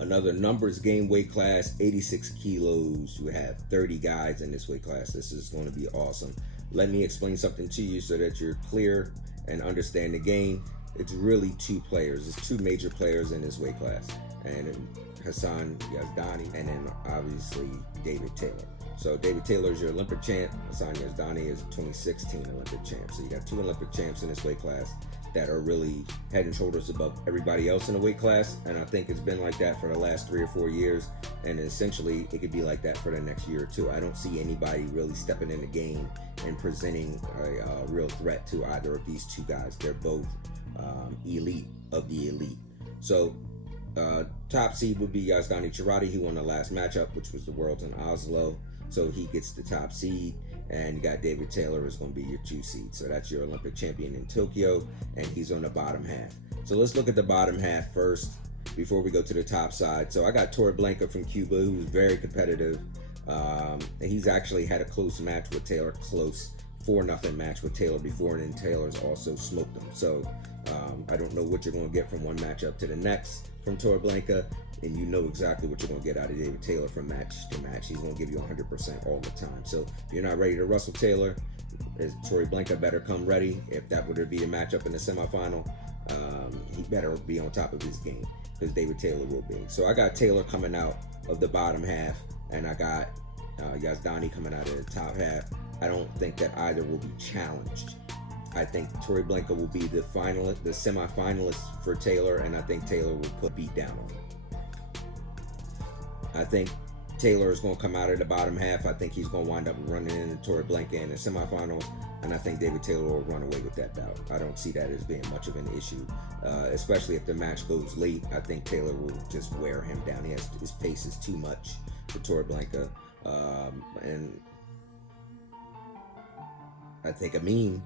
Another numbers game weight class, 86 kilos. You have 30 guys in this weight class. This is going to be awesome. Let me explain something to you so that you're clear and understand the game. It's really two players. It's two major players in this weight class. And Hassan Yazdani, and then obviously David Taylor. So David Taylor is your Olympic champ. Hassan Yazdani is a 2016 Olympic champ. So you got two Olympic champs in this weight class that are really head and shoulders above everybody else in the weight class. And I think it's been like that for the last 3 or 4 years. And essentially, it could be like that for the next year or two. I don't see anybody really stepping in the game and presenting a real threat to either of these two guys. They're both elite of the elite. So top seed would be Yazdani Chirati. He won the last matchup, which was the Worlds in Oslo. So he gets the top seed. And you got David Taylor is going to be your 2 seed. So that's your Olympic champion in Tokyo, and he's on the bottom half. So let's look at the bottom half first before we go to the top side. So I got Torreblanca from Cuba, who's very competitive. He's actually had a close match with Taylor, close 4-0 match with Taylor before, and then Taylor's also smoked him. So I don't know what you're going to get from one matchup to the next from Torreblanca, and you know exactly what you're going to get out of David Taylor from match to match. He's going to give you 100% all the time. So if you're not ready to wrestle Taylor, Torreblanca better come ready. If that were to be a matchup in the semifinal, he better be on top of his game, because David Taylor will be. So I got Taylor coming out of the bottom half, and I got Yazdani coming out of the top half. I don't think that either will be challenged. I think Torreblanca will be the finalist, the semifinalist for Taylor, and I think Taylor will put beat down on him. I think Taylor is going to come out of the bottom half. I think he's going to wind up running into Torreblanca in the semifinals, and I think David Taylor will run away with that bout. I don't see that as being much of an issue, especially if the match goes late. I think Taylor will just wear him down. His pace is too much for Torreblanca, and I think Amin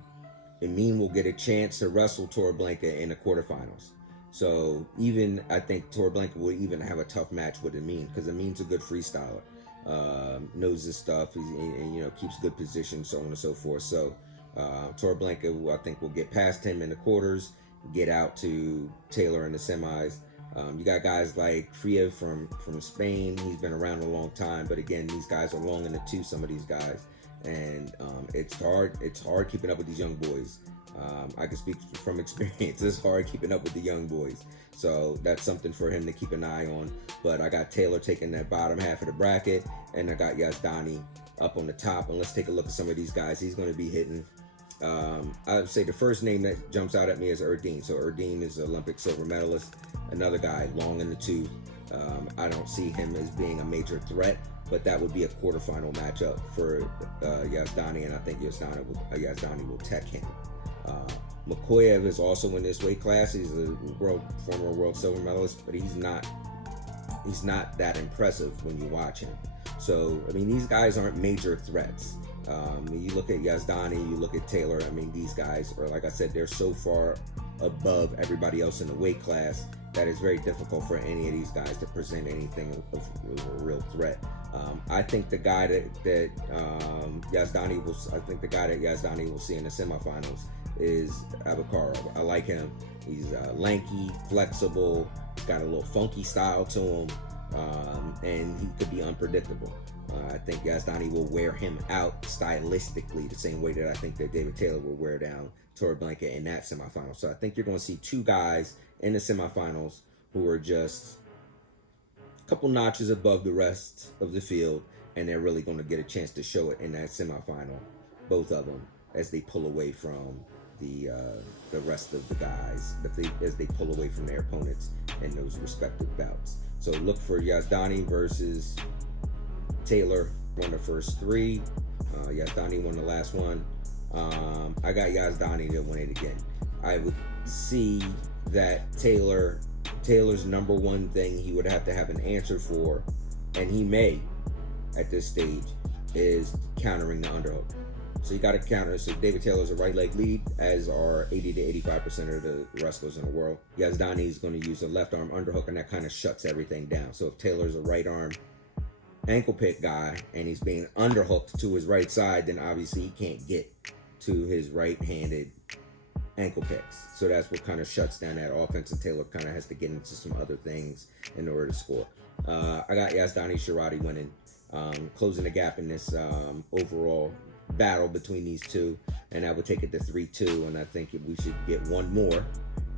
will get a chance to wrestle Torreblanca in the quarterfinals. So even I think Torreblanca will even have a tough match with Amin, because Amin's a good freestyler, knows his stuff, he keeps good position, so on and so forth. So Torreblanca, I think, will get past him in the quarters, get out to Taylor in the semis. You got guys like Fria from Spain. He's been around a long time, but again, these guys are long in the tooth, some of these guys, and it's hard keeping up with these young boys. I can speak from experience. It's hard keeping up with the young boys. So that's something for him to keep an eye on. But I got Taylor taking that bottom half of the bracket, and I got Yazdani up on the top. And let's take a look at some of these guys he's going to be hitting. I would say the first name that jumps out at me is Erdine. So Erdine is an Olympic silver medalist. Another guy, long in the tooth. I don't see him as being a major threat, but that would be a quarterfinal matchup for Yazdani, and I think Yazdani will tech him. Makoyev is also in this weight class. He's a former world silver medalist, but he's not that impressive when you watch him. So I mean, these guys aren't major threats. You look at Yazdani, you look at Taylor. I mean, these guys are, like I said, they're so far above everybody else in the weight class that it's very difficult for any of these guys to present anything of a real threat. I think the guy that Yazdani will see in the semifinals is Abukaro. I like him. He's lanky, flexible. He's got a little funky style to him, and he could be unpredictable. I think Yazdani will wear him out stylistically the same way that I think that David Taylor will wear down Torreblanca in that semifinal. So I think you're going to see two guys in the semifinals who are just a couple notches above the rest of the field, and they're really going to get a chance to show it in that semifinal, both of them, as they pull away from the rest of the guys, as they pull away from their opponents in those respective bouts. So look for Yazdani versus Taylor. Won the first 3. Yazdani won the last one. I got Yazdani to win it again. I would see that Taylor's number one thing he would have to have an answer for, and he may at this stage, is countering the underhook. So you got to counter. So David Taylor's a right leg lead, as are 80 to 85% of the wrestlers in the world. Yazdani is going to use a left arm underhook, and that kind of shuts everything down. So if Taylor's a right arm ankle pick guy and he's being underhooked to his right side, then obviously he can't get to his right-handed ankle kicks. So that's what kind of shuts down that offense, and Taylor kind of has to get into some other things in order to score. I got Yazdani Sharati winning, closing the gap in this overall battle between these two, and I would take it to 3-2, and I think we should get one more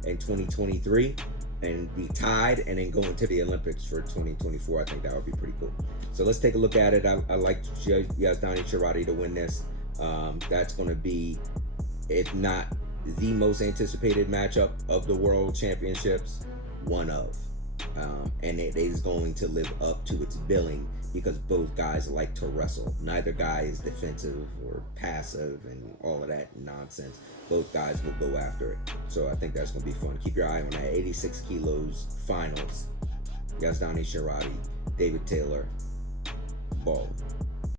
in 2023 and be tied, and then go into the Olympics for 2024. I think that would be pretty cool. So let's take a look at it. I like Yazdani Sharati to win this. That's going to be, if not the most anticipated matchup of the World Championships, one of. And it is going to live up to its billing because both guys like to wrestle. Neither guy is defensive or passive and all of that nonsense. Both guys will go after it. So I think that's going to be fun. Keep your eye on that 86 kilos finals. Yazdani Sharati, David Taylor, ball.